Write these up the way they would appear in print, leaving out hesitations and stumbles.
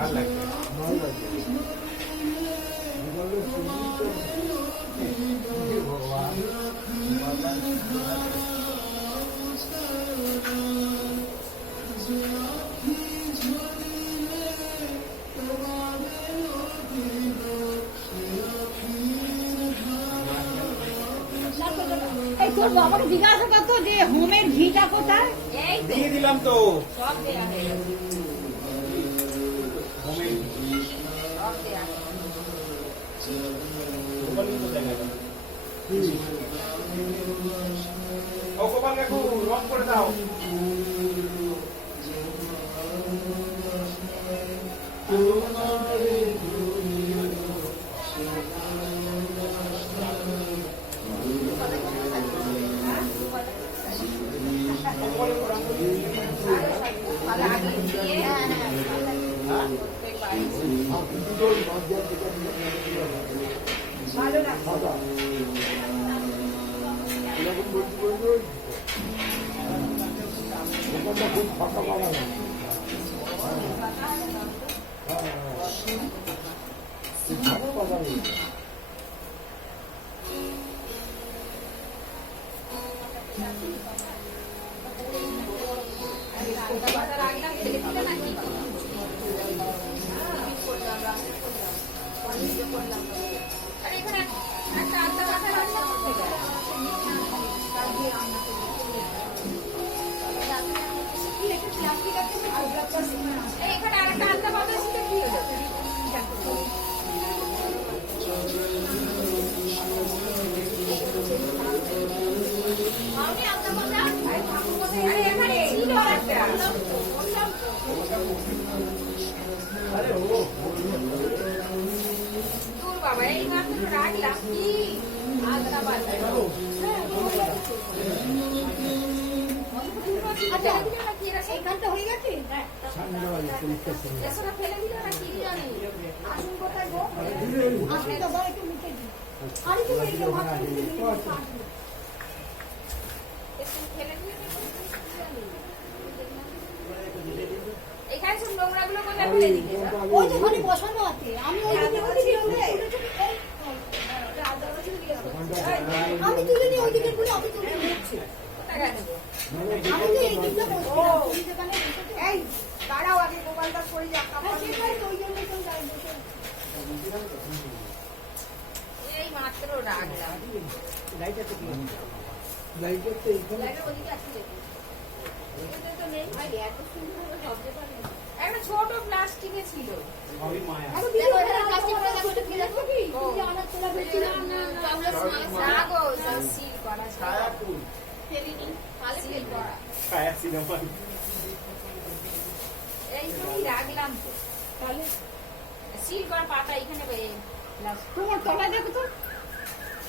ভালো লাগবে। ভালো লাগে ভগবান এই তোর বাবাকে জিজ্ঞাসা করতো যে হোমের ঘিটা কোথায়? এই তো দিয়ে দিলাম তো। সব দেয়া হয়ে গেছে। হোমের সব দেয়া হয়ে গেছে। গোপালকে কোথায় গেল? ও গোপাল কাকু রং করে দাও। ভালো আগে দিয়ে ভালো না এরকম বলতে বলতে দোকানটা খুব ফাঁকা পাওয়া না ফাঁকা পাওয়া নেই রাখলাম ছেলে দিলে নাকি আর এখানে একটা আধা পাতা রাখলাম এখানে আরেকটা আধা পাতা ছিল কি হলো আমি আধা পাতা আরে ঠাকুর কোথায় আরে এখানে ছিল আরেকটা দূর বাবা এই মাত্র রাখলাম কি আধা পাতা আচ্ছা এইখানটা হয়ে গেছে? এসব ফেলে দিল না কি জানি আসুন কোথায় গো? আসুন তো দাও একটু মুখে দিই। আরে তুমি এই যে ভাতটা মুখে দিয়ে দিও। এসব ফেলে দিল এখানে সব নোংরা গুলো কোথায় ফেলে দিবে ওই যে ওখানে বসানো আছে। আমি ওই দিকে আমি তুলে নিয়ে ওই দিকে করে আমি তুলে নিচ্ছি। কোথায় গেল আমি তো এই দিকটা বসছিলাম। তুমি যেখানে বসেছো। এই দাঁড়াও আগে গোপালটা সরে যাক হ্যাঁ, সেটাই তো, ওই জন্যই তো যাই বসে। এই মাত্র রাখলাম লাইটার তো এইখানে লাইটের ওদিকে আছে দেখি এটাতে তো নেই ভাই এত সুন্দর শব্দে পারে একটা ছোট প্লাস্টিকে ছিল সবই মায়া। আরে দিদি, ওখানে প্লাস্টিক পড়ে গেছে, ওটা ফেলে দেবো কি? তুমি যে আনার তোলা বেশি না, না গো সিল করা ছায়া ফুল। ফেলিনি তাহলে সিল করা ছায়া সিনেমা। এই তো রাখলাম তো তাহলে সিল করা পাতা এখানে তোমার তলায় দেখো তো।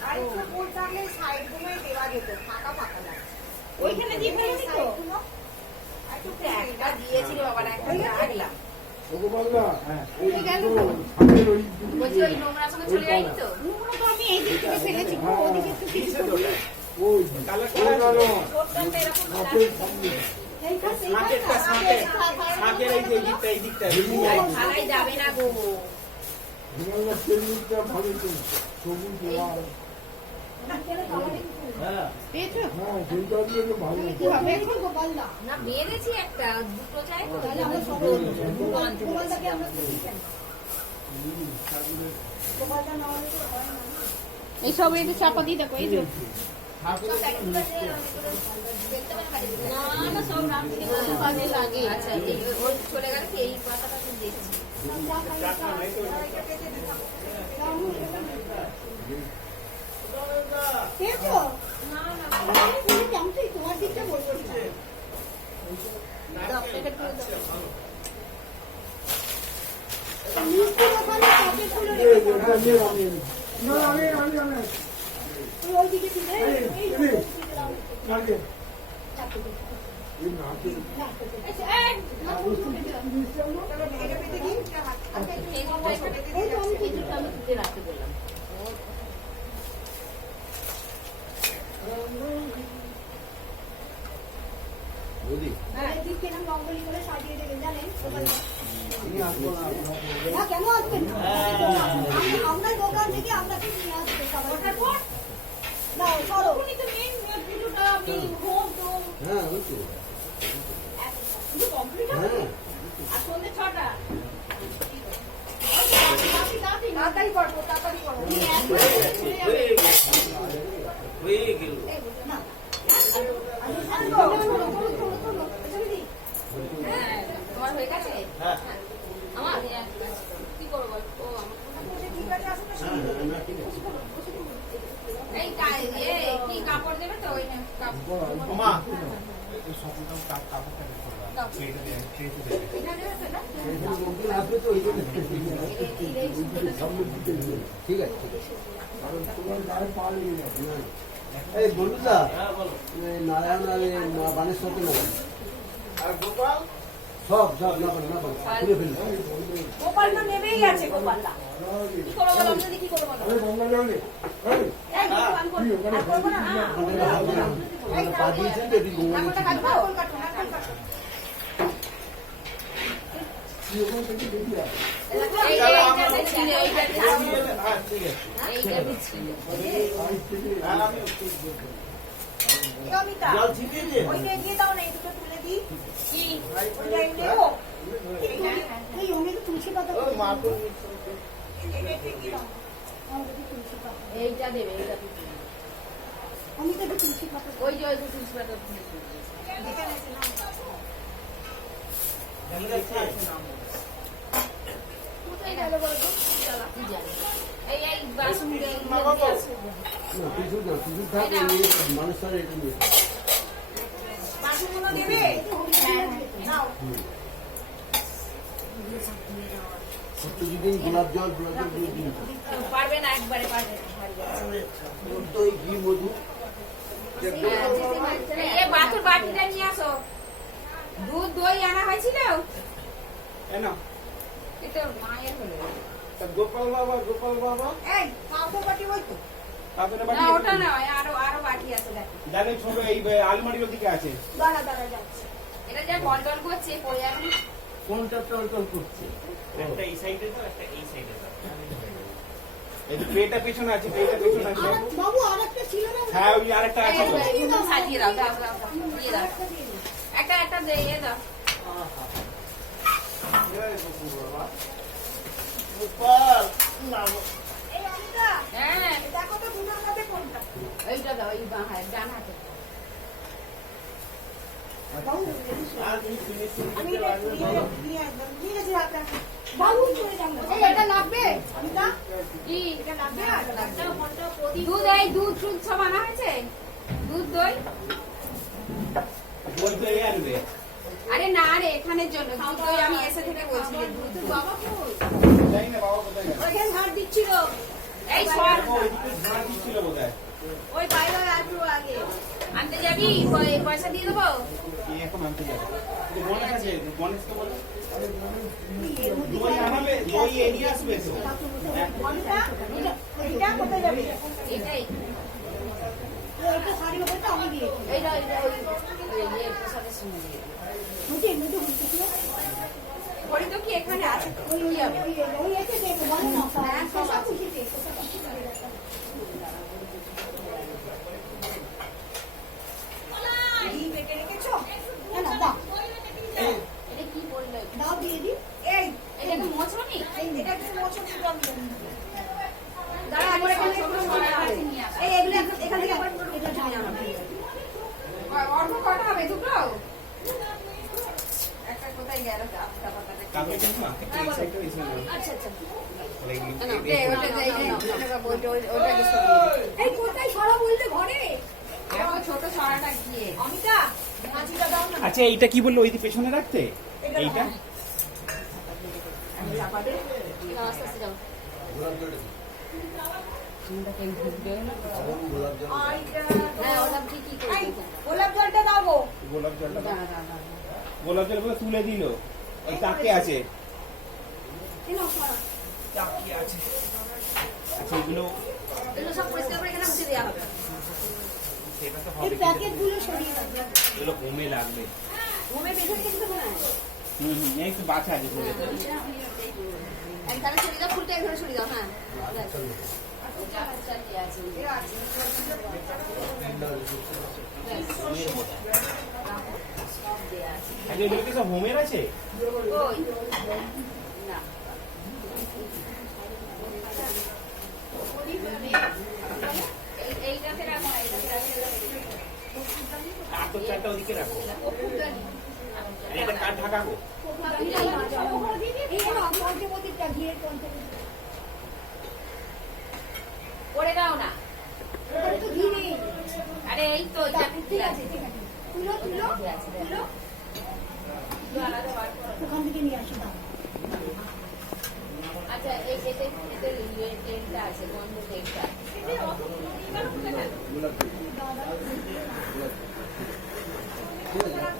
আর একটু ফুল থাকলে সাইড গুলোই দেওয়া যেত ফাঁকা ফাঁকা লাগে ওইখানে দিয়ে ফেলেছি তো। আর একটু একটা দিয়েছিল বাবা একটা রাখলাম ভগবানরা হ্যাঁ। ওই গেল দুটো তো। ছাদের ওই বলছি ওই নোংরা সঙ্গে চলে যায়নি তো নোংরা তো আমি এই দিক থেকে ফেলেছি গো, ওদিকে একটু কিছু দিয়েছে তো করিনি। ওটা। ওই কালার ওই করা গেল আছে। ছোট্ট এরকম হাতের সামনে এইখানে শাঁখেরটা, শাঁখের। শাঁখের এই যে এই দিকটা। থালাই যাবে না গো হিমালয় তেলটা ভালো তো সবুজ লাল হ্যাঁ। পেয়েছো? হ্যাঁ সেইটা দিয়ে তো ভালো কি হবে এখন গোপালদা? না বেড়েছি একটা দুটো চাই তো তাহলে আমরা সব গোপালদাকে আমরা খুশি চাই। গোপালদা না হলে তো হয় না। এইসব একটু চাপা দিয়ে দেখো এই যে না না সব রাখছি কাজে লাগে। আচ্ছা ওই চলে গেল কি এই পাতাটা তো দেখছি পেয়েছো? আমি বলেছি, আমি তো এই তোমার দিকটা বলবো না। মিষ্টির ওখানে কাপে তুলে রেখে দাও। তুই ওই দিকে দিলে, এই যে ওই দিকে দাও। চাপে দিও। না, না, ওই দিকে দাও। এই তো আমি কিছুটা আমি তুলে রাখতে বললাম। বৌদি এই দিক কেন রঙ্গোলি করে সাজিয়ে দেবেন জানেন? না কেন আসবেন না? আপনার দোকান থেকে আপনাকে নিয়ে আসবে সবাই। ওঠার পর না করো উনি তো মেন ভিডিওটা আপনি হোম তো হ্যাঁ ওই তো শুধু কমপ্লিট হবে আর সন্ধ্যে 6টা তাড়াতাড়ি করবো তাড়াতাড়ি করবো না হ্যাঁ তোমার হয়ে গেছে হ্যাঁ। আমার কি করবো ও এই কি কাপড় দেবে তো ওই কাপড় মা এটা দেবে তো না আসবে তো ওই জন্য সামনে দিতে দিবে। ঠিক আছে কারণ তোমার গায়ে পা লেগে যাবে না। এই বন্ধুদা নারায়ণ আর বানের সাথে না আর গোপাল সব সব না পারে খুলে ফেলবে গোপাল তো নেমেই আছে গোপালটা কি করবো বলো আমি যদি কি করবো বলো আরে বাংলা যাবে এই এই গোপাল করবো আর করবো না না আমাদের পা দিয়েছেন তো এদিকে গোমালি নাকটা কাটবো নারকেল কাটো নারকেল কাটো কি ওখান থেকে দেখি আর এইটা দিচ্ছি এইটা দিচ্ছি হ্যাঁ ঠিক আছে এইটা দিচ্ছি আজ থেকে আর আমি অমিতা জল ছিটিয়ে দিয়ে ওইটা দিয়ে দাও না এই দুটো তুলে দিই কি ওইটা নেবো এই অনেক তুলসী পাতা ও মা তো এইটা দেবে এইটা দিচ্ছি আমি তো তুলসী পাতা ওই যে তুলসী পাতা কোথায় গেল বলো তো কি জানি এই বাসন না কিছু না কিছু থাকে মানুষ আর এটা নিয়ে বাসনগুলো দেবে নাও প্রতিদিন গোলাপ জল দিয়ে দিন পারবে না একবারে পারবে না দই ঘি মধু এই বাথুর বাটিটা নিয়ে আসো দুধ দই আনা হয়েছিল কেন এটা মায়ের হলো তা গোপাল বাবা এই পাউডো বাটি ওই তো তারপরে না বাকি ওটা না আরো বাকি আছে দেখো জানেন ছোট এই আলমারির ওদিকে আছে দাঁড়া দাঁড়া যাচ্ছে এটা যা বল টল করছে পড়ে যাবে না। কোনটা টল করছে একটা এই সাইডে দাও একটা এই সাইডে দাও এই যে পেটা পেছনে আছে পেটা পেছনে আছে আর বাবু আরেকটা ছিল না হ্যাঁ ওই আরেকটা আছে তো এই সাজিয়ে দাও দাও দাও দিয়ে দাও একটা দিয়ে দাও গোপাল এই অমিতা হ্যাঁ দেখো তো দুটোর মধ্যে কোনটা এইটা দাও এই বাঁ হাত ডান হাতে বাবু আর তুমি আমি এটা নিয়ে একদম নিয়ে গেছি হাতে বাবু চলে যান এই এটা লাগবে অমিতা কি এটা লাগবে আর লাগবে কোনটা প্রদীপ দুধ সব আনা হয়েছে দুধ দই বলতে আনবে আরে না রে এখানের জন্য দুধ দই আমি এসে থেকে বলছি যে দুধ বাবা কই জানি না বাবা কোথায় গেল ওইখানে ধার দিচ্ছিল এই সর ও এদিকে ঝাড় দিচ্ছিল বোধহয় ওই বাইরে একটু আগে আনতে যাবি পয়সা দিয়ে দেবো কি এখন আনতে যাবে কিন্তু গণেশ আছে গণেশকে বলে এর মধ্যে দই আনাবে দই এগিয়ে আসবে তো অমিতা এটা কোথায় যাবে এটাই এটা শাড়ি ওপরটা আমি দিয়েছি এইটা ওই প্রসাদের সঙ্গে দিয়ে দেবো। মুটে মুটে মুটে ছিল ঘড়ি তো কি এখানে আছে তো? ওই কি হবে? ওই এসে দেখো বল না শশা খুশিতে শশা খুশিতে এই বেটে রেখেছো না না দাও এটা কি বললো দাও দিয়ে দি এই এটা কি মোচনি এটা কিছু মোচন দিতে আমি দাঁড়া আগে এখানে ছোট সরার কাছে নিয়ে আসো এই এগুলো এখান থেকে আবার এটা চলে যাবে অল্প কটা হবে দুটো একটা কোথায় গেল আস্তা পাতাটা কাকে কিন্তু না এই সাইডটা এই সাইডটা আচ্ছা আচ্ছা এই কোথায় সরা বলতে ঘরে ছোট সরাটা গিয়ে অমিতা মাছিটা দাও না আচ্ছা এইটা কি বললো ওই যে পেছনে রাখতে এইটা আস্তে আস্তে যাও গোলাপ জল গোলাপ জল হ্যাঁ ওটা কি এই করবে গোলাপ জলটা দাও গো গোলাপ জলটা দাঁড়া দাঁড়া গোলাপ জল করে তুলে দিল ওই তাকে আছে এই নাও সরা তাকে আছে আচ্ছা এগুলো এগুলো সব পরিষ্কার করে এখানে মুছে দেওয়া হবে সেটা তো এই হবে প্যাকেটগুলো সরিয়ে দাও এগুলো কমে লাগবে ঘুমে বেঁধে রেখেছি তো মনে হয় একটু বাচ্চা আছে তাহলে সরিয়ে দাও, ফুলটা এভাবে সরিয়ে দাও। হ্যাঁ এগুলো কি সব হোমের আছে? ওই না এইটাতে রাখো, এইটাতে রাখো। তো চারটা ওদিকে রাখো। এটা কাঠ ঢাকাবো। পড়ে দাও না। আরে এই তো ঠিক আছে ঠিক আছে, তুলো তুলো তুলো আলাদা বার করো। ওখান থেকে নিয়ে আসো দাও। আচ্ছা এই এতে এতে তেলটা আছে, গন্ধ তেলটা আছে। ঠিক আছে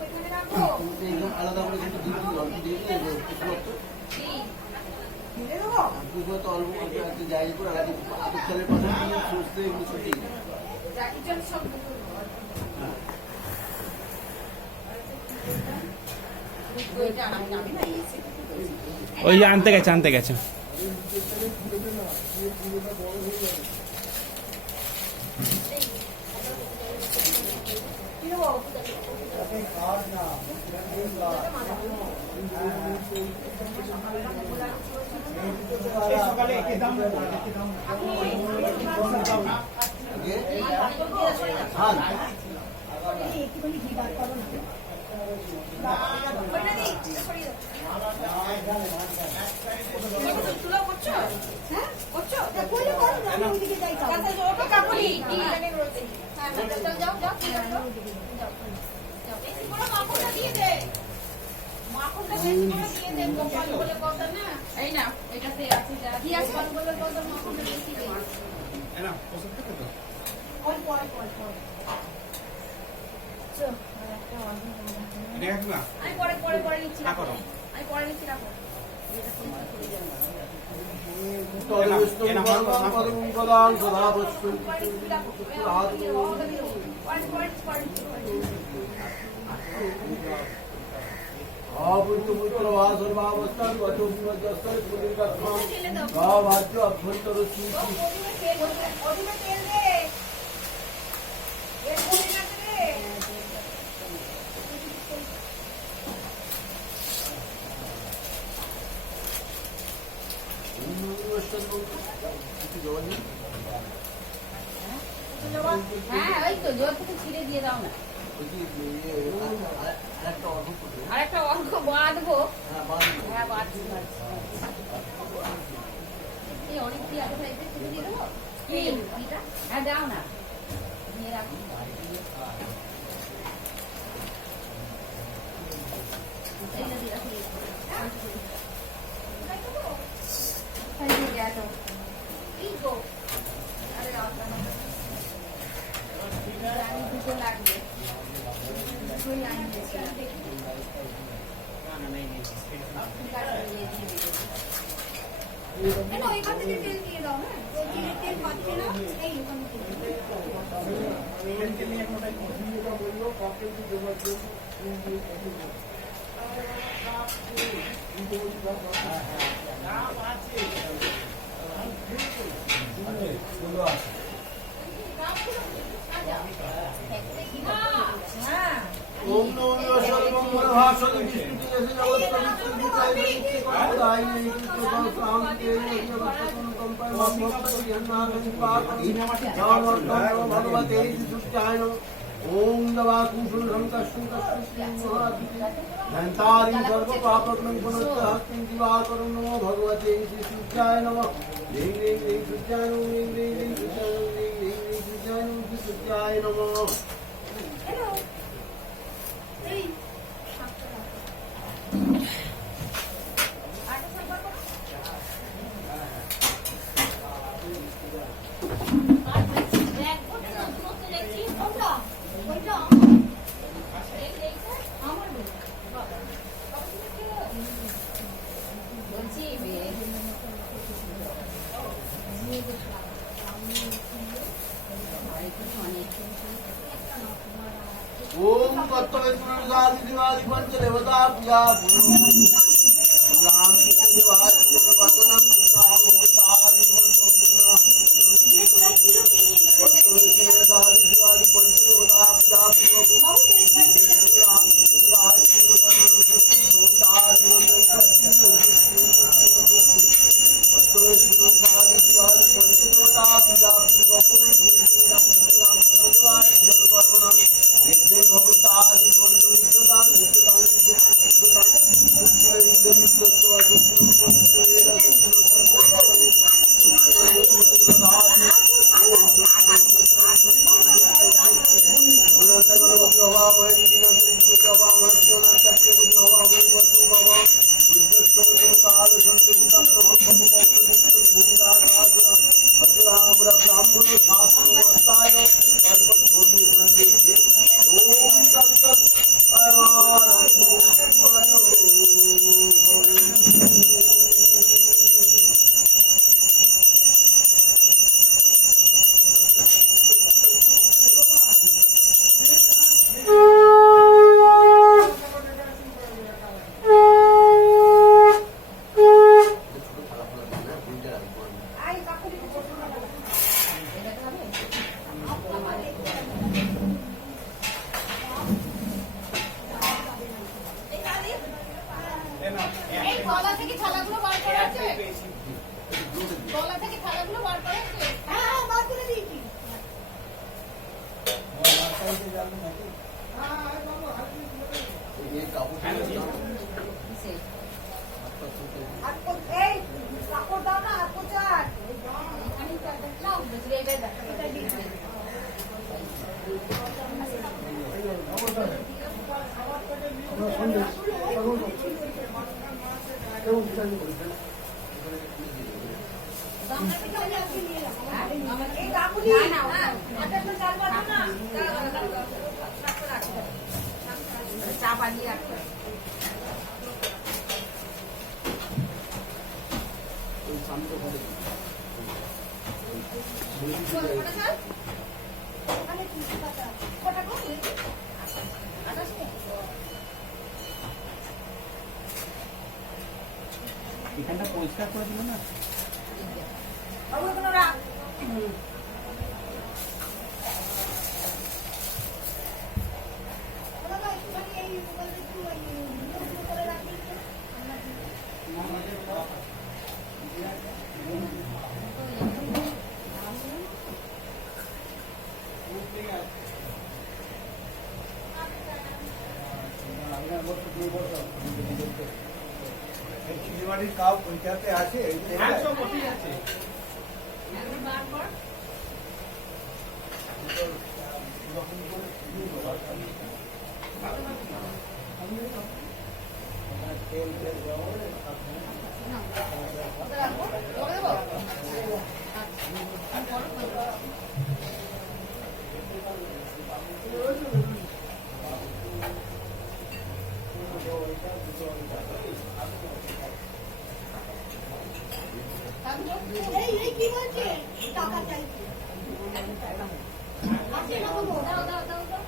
এখানে রাখো। তুমি একদম আলাদা করে কিন্তু দিয়ে দিই, অল্প দিয়ে দিই, কি? তো অল্প অল্প একটু জায়গা করে আলাদা চালের পাশে সুস্থ এগুলো ছুটি জাকি চল সব ওইটা আমি না এসে ওই যে আনতে গেছে সকালে একে দাম হ্যাঁ একটুখানি ঘি বার করো না। ওইটা দিই সরিয়ে দাও। তুলো করছো? হ্যাঁ করছো? তা কইলে করো না, আমি ওইদিকে যাই খাবো। কাঁচা জলটা কাপড়ি কি জানি রয়েছে। হ্যাঁ যাও যাও যাও যাও। এই পুরো মাখনটা দিয়ে দে। মাখনটা বেশি করে দিয়ে দে, গোপাল বলে কথা না। এই না এটাতে আছে যা কি আছে বলে কথা, মাখনটা বেশি দে। না পছন্দ করতে তো অল্প অল্প অল্প চল একটা অল্প এটা রাখবো না আমি পরে নিচ্ছি রাখো। আমি পরে নিচ্ছি রাখো। অভ্যন্তর হ্যাঁ ওই তো জোর থেকে ছিঁড়ে দিয়ে দাও না। আর একটা অর্ঘ বাঁধবো। হ্যাঁ বাঁধছি এই অনেক কি আগে ফেলতে ছিঁড়ে দিয়ে দেবো। এইটা হ্যাঁ দাও না, দিয়ে রাখো। এইটা দিয়ে রাখো। এই গো আরে আমি দুটো লাগবে, দুটোই আমি দিয়েছিলাম। ওইখান থেকে তেল দিয়ে দাও। হ্যাঁ তেল পাচ্ছে না, এই ওখান ওম নমো সর্বমঙ্গল ভাষণ বিষ্ণু ভগবতে সুষ্টায়ন ওম দবাকুশুল ধন্তারি সর্ব পাপগ্নং পুনস্তিং দিবাকরং নমো ভগবতে সুষ্টায় নমঃ রিং রিং রিং সুষ্টায় নমঃ রিং রিং রিং সুষ্টায় নমঃ রিং রিং রিং সুষ্টায় নমঃ সুষ্টায় নমঃ कर्तव्य पुनर्गादि दिवादि पंचदेवता पूजा राम कृष्ण दिवादि पाटनम नाम होतादि कर्तव्य दिवादि पंचदेवता पूजा राम कृष्ण दिवादि এই গলা থেকে থালাগুলো বার করা আছে? গলা থেকে থালাগুলো বার করা আছে? হ্যাঁ বার করে দিয়েছি। আর এই কাপড় দাও না, আর কোচার নাও, এইবার দেখো। এটা দিচ্ছি। এই কাকুলি আটাটা চাল বাটো না। চা বানিয়ে রাখতে ওখানে কিছু পাতা কটা করে এখানটা পরিষ্কার করে দিল না ওগুলো রাখ। চিলিমাটির কাপ পঞ্চায়েতে আছে সব ঠিক আছে এই কি বলছে? টাকা চাইছে। আছে না বাবু? দাও দাও দাও দাও।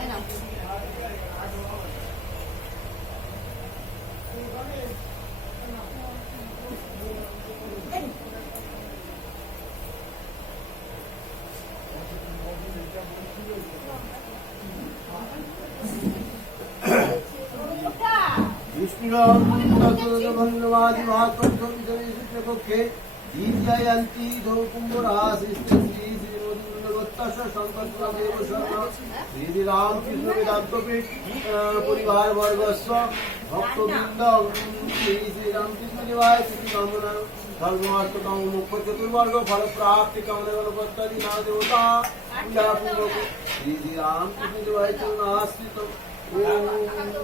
এই নাও। विष्णुराधवादि महाकक्षे दीर्घयन्ती कुम्भराशिष्टे श्री श्रीमोदीवत्तश संकल्पदेव शर्मा श्री रामकृष्ण वेदांतपीठ परिवार वर्गस्व भक्तवृंद श्री रामकृष्ण देवाय श्री कामना धर्मार्थ काम मुख्य चतुर्वर्ग फल प्राप्ति कामना गणपति नाम देवता पूजा पूर्वक श्री रामकृष्ण देवाय चरणाश्रित ओम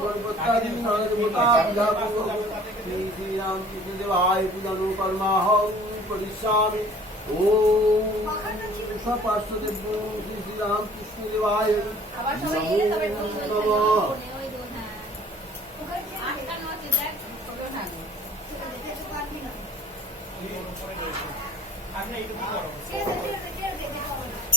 गणपति नाम देवता पूजा पूर्वक श्री रामकृष्ण देवाय पूजा नो कर्माहं परिश्यामि ओम सपार्श्वदेव श्री रामकृष्ण देवाय আবার সবাই এলে তবে ঠিক হয়ে যাবে। नमः ওই দোন হ্যাঁ। আটটা নয় দেখ ছোট না। আপনি এইটুকু করো ছেড়ে দে, ছেড়ে দে, ছেড়ে দে, ছেড়ে দে।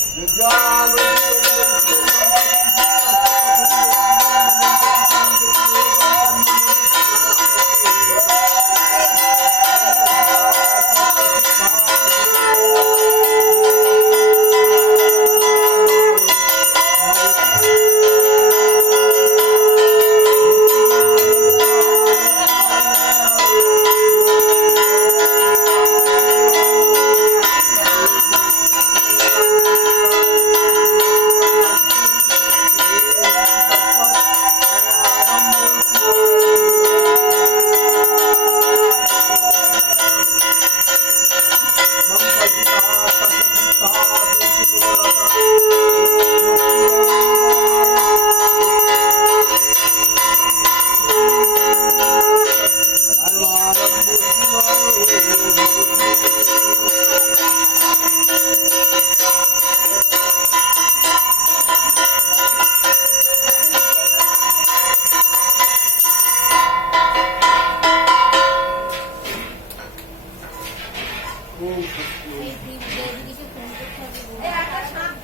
এই দিক দিকে ফোন করতে হবে এই একটা শাক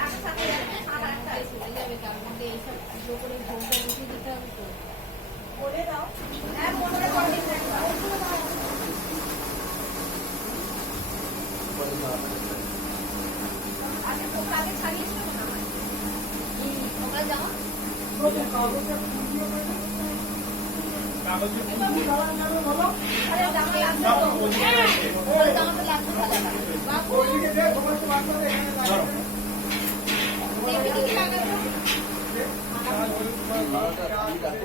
আর সাথে শাক একটা চলে যাবে তার মধ্যে এইসব পুজো করে ভোগটা বসিয়ে দিতে হবে তো বলে দাও হ্যাঁ মনে করে আচ্ছা তোমরা আগে ছাড়িয়েছো না তোমরা যাও কাগজে আরে জামা লাগবে তো ওই জামাটা লাগবে ভালো বাবু ওইদিকে দে, তোমার তো বার করে এখানে দাও। দেখি কি লাগাবো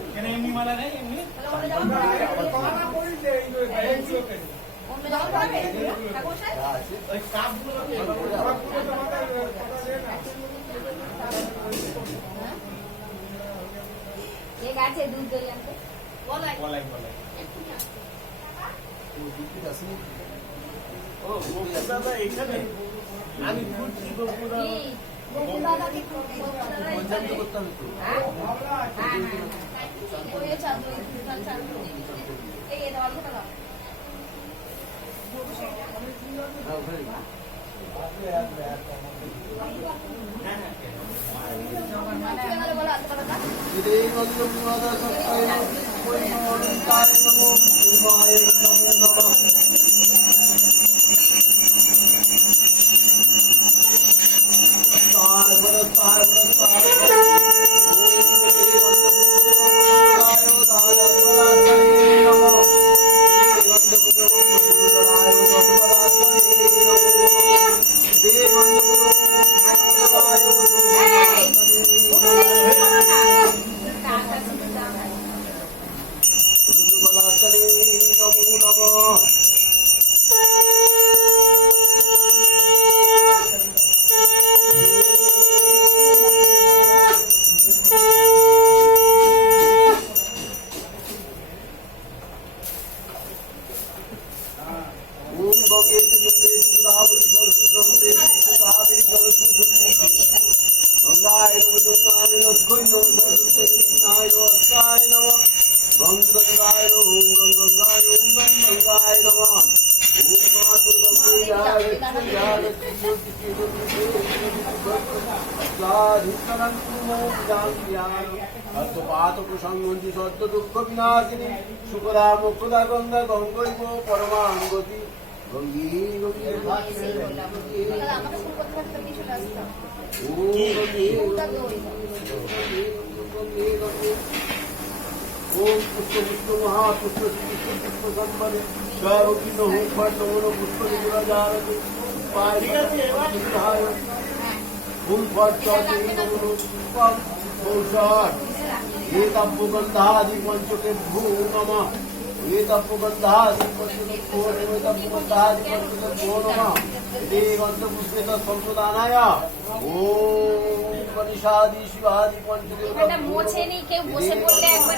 এখানে এমনি মালা নেই, এমনি? তাহলে ওটা জামা মালা করিস দে, এইগুলোকে। অন্য জামা পাবে ঠাকুর সাহেব ওই কাপগুলো দে, কাপগুলো তো মাথায় কথা দে না। ये गाছে দুধ দই আনতে বলাই বলাই, বলাই। ও, গোপু দাদা এখানে? আমি ঘুরছি গোপু দাদা। কি গোপু দাদা কি দাদা পঞ্চায়েত করতে হবে তো। হ্যাঁ ওই চাল দই চাল চাল এই এ দাও দাও হ্যাঁ, ওখানে। কেন বলা আছে দাদা শ্রী মন্দিরমাদা সত্তায় পরিমোহনতায় নমো পূর্বায় নমো নমঃ। নমস্কার নমস্কার নমস্কার। ওম শ্রী মন্দিরমাদায় দাদাত্মনায় নমঃ। শ্রী মন্দিরমাদায় দাদাত্মনায় নমঃ। শ্রী নমো নমঃ। ওম গঙ্গে চন্দ্রে গোদাবরী সরস্বতী নর্মদে কাবেরী জলস্রোতে গঙ্গায় নমঃ যমুনায় লক্ষ্মী নমঃ সরস্বতী নায় নমস্কায় নমঃ গঙ্গায় ওম গঙ্গায় ওম গঙ্গায় নমঃ ওম মাতুর গঙ্গে জয় জয় পাত প্রসঙ্গি সত্য দুঃখ বিনাশিনী শুকরা মুখদা গঙ্গা গঙ্গৈব পরমাঙ্গতি গঙ্গী গঙ্গে তাহলে আমাকে শুরু করতে হবে তুমি চলে আসতে ওম গঙ্গে ওটা দই গঙ্গে গঙ্গে ওম পুষ্প পুষ্প মহাপুষ্প পুষ্প পুষ্প সম্বরে সর্বকিন্ন হোম ফট নমন পুষ্প নিরাজারতি পায় ফুল ফট চটি নমন পুষ্পম ঔষধ एतप्पुगन्धादि पंचके भू नमः एतप्पुगन्धादि पंचके भू एतप्पुगन्धादि पंचके भू नमः देवन्तपुष्पेत संप्रदानाय ओम मनीषादि शिवादि पंचके এটা মোছে নেই কেউ বসে পড়লে একবার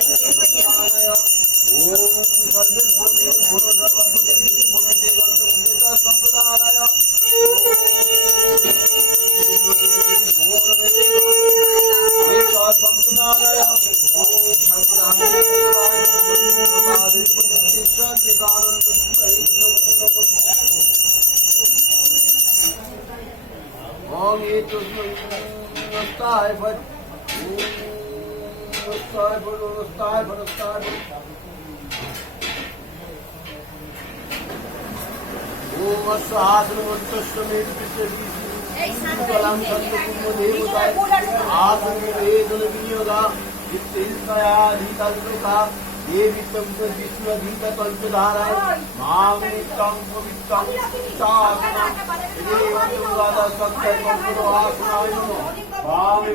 ओम सर्वे भूते भूनो सर्वभूते भूनो देवन्तपुष्पेत संप्रदानाय এই কলাম সন্তকুম্ভ দেবতায় আধুনিক বেদন বিনিয়োগা নিত্যা দেবী তন্ত বিষ্ণু ধীত তন্তধারায় মাম নিত্যং পবিত্রং চাকনা দেবতা সত্য কল্পনা আসনায় নমঃ ভাবে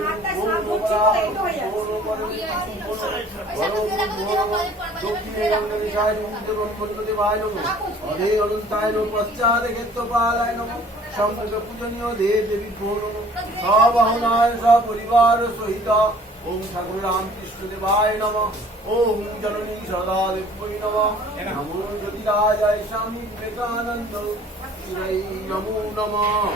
দক্ষিণে গঙ্গেশায় নমঃ অধে অনন্তায় নমঃ পশ্চাৎ ক্ষেত্রপালায় নমঃ সংকল্প পূজনীয় দেব দেবী ভো নমঃ সবাহনায় সপরিবার সহিত ওম ঠাকুর রামকৃষ্ণ দেবায় নমঃ ওম জননী সদা দেব্যই নমঃ নমো জ্যোতিরাজায় স্বামী বিবেকানন্দ শিবাই নমো নমঃ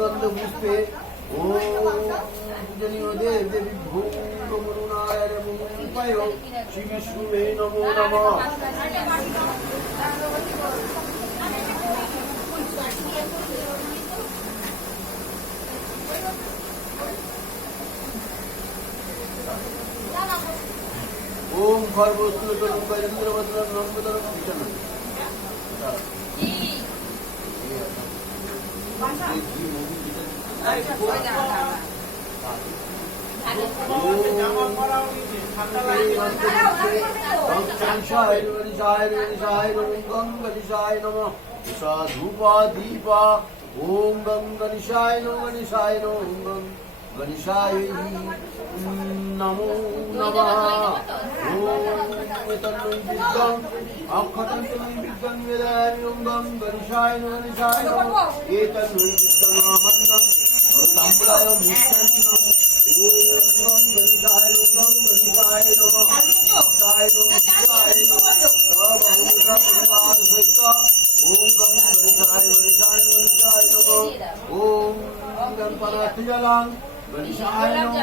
গন্ধ पुष्पे ओम पूजनीय देव देवी भूम मरुणाय मुनिपाय श्री विष्णुवे नमो नमः ओम खरगोस्तुलं वैरन्द्रवदनं नम्रतरं विष्णु জামা পরা হয়েছে ঠান্ডা লাগছে धूपा दीपा ओम गं गणेशाय ओम गं गणेशाय नमो नमः ओम तन्मय विद्यं अक्षतन्मय विद्यं वेदामि ओम गं गणेशाय एतन्मय विद्यमामन्नं ताम्बराय मिष्टान्नं ओम गं गणेशाय नमः गणेशाय परिवार सहित ओम गं गणेशाय नमः ओम गणपनाथजलां गणेशाय नमः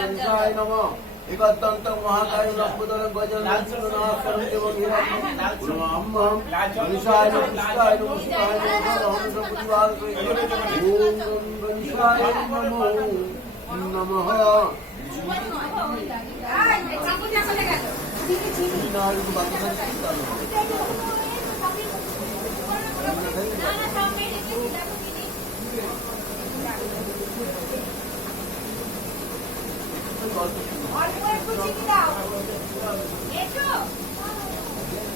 गणेशाय नमः एकदन्तं महाकाय नमः गजाननं सुरनाथं देवं हिरण्यं गणेशाय नमः परिवार सहित ओम गणेशाय नमः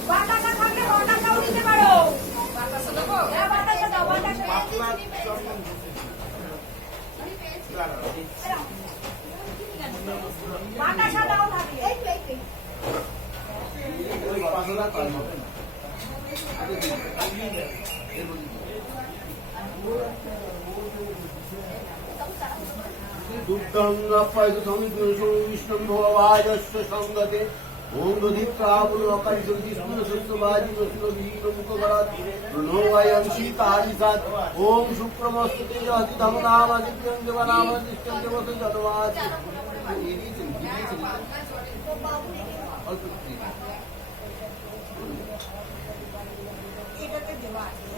বাতাসা থাকলে বাতাসাও দিতে পারো। বাতাসা দেবো? হ্যাঁ, বাতাসা দাও, বাতাসা। বাতাসা দাও থাকলে। এই তো, এই তো। दुग्धं विष्णु भवाजस्य संगते ओम दधित्राबुलकारिसुजिस्पुरसुबाजिवसुरवीरमुखगणात् शीतादिसात् ओम शुक्रमस्तुते अतिधमनामदित्यं देवनामदित्यं देवत जन्मात् এটাতে দেওয়া আছে।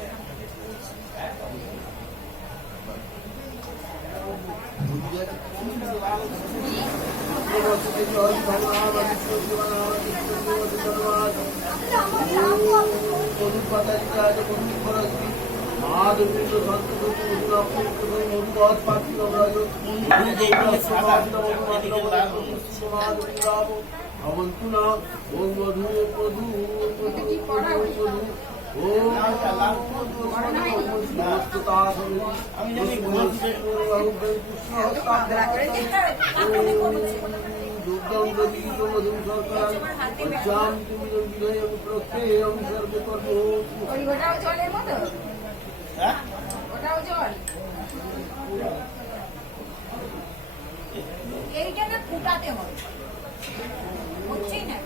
ওটাও জলের মতো? ওটাও জল? এইটাকে ফুটাতে হবে, হচ্ছেই না।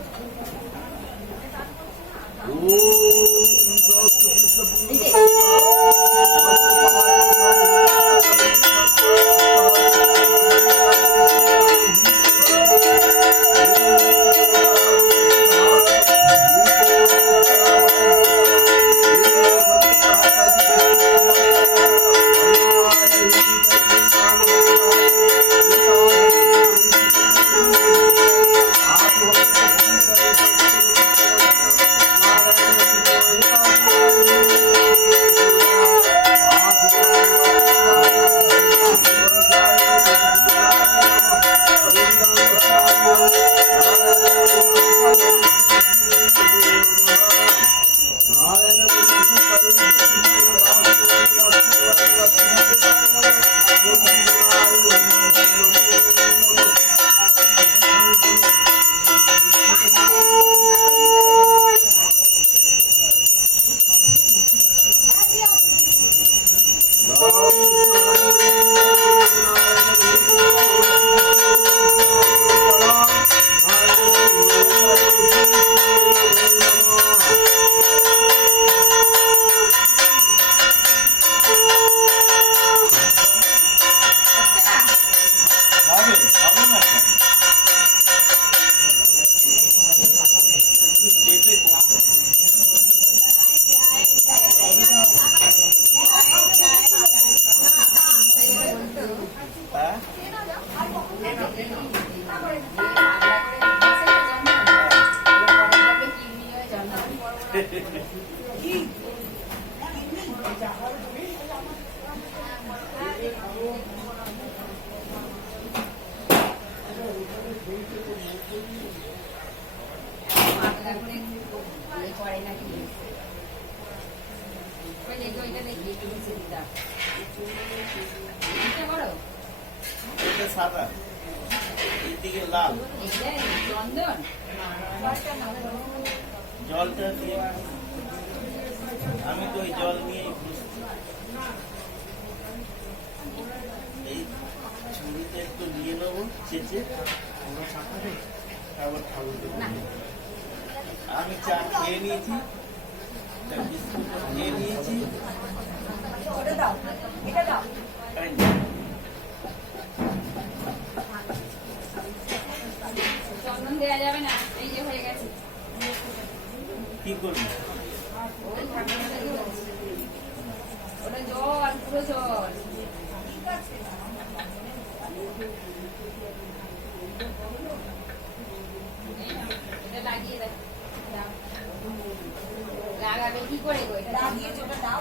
আলাদা করে ইয়ে করে নাকি ওই যে ওইটা দেখি একটু মিশিয়ে দিতাম এটা বড় এটা সাদা এইদিকে লাল এইটা চন্দন জলটা দিয়ে আমি তো ওই জল নিয়ে এই ছুরিতে একটু নিয়ে নেবো চেঁচে আবার খাবো আমি চা খেয়ে নিয়েছি বিস্কুট খেয়ে নিয়েছি ওটা দাও এটা দাও তাই না? চন্দন দেওয়া যাবে না এই যে হয়ে গেছে কি করবি ওই ঠাকুরটা ওটা জল পুরো জল এটা লাগিয়ে দাও লাগাবে কি করে গো এটা লাগিয়ে ওটা দাও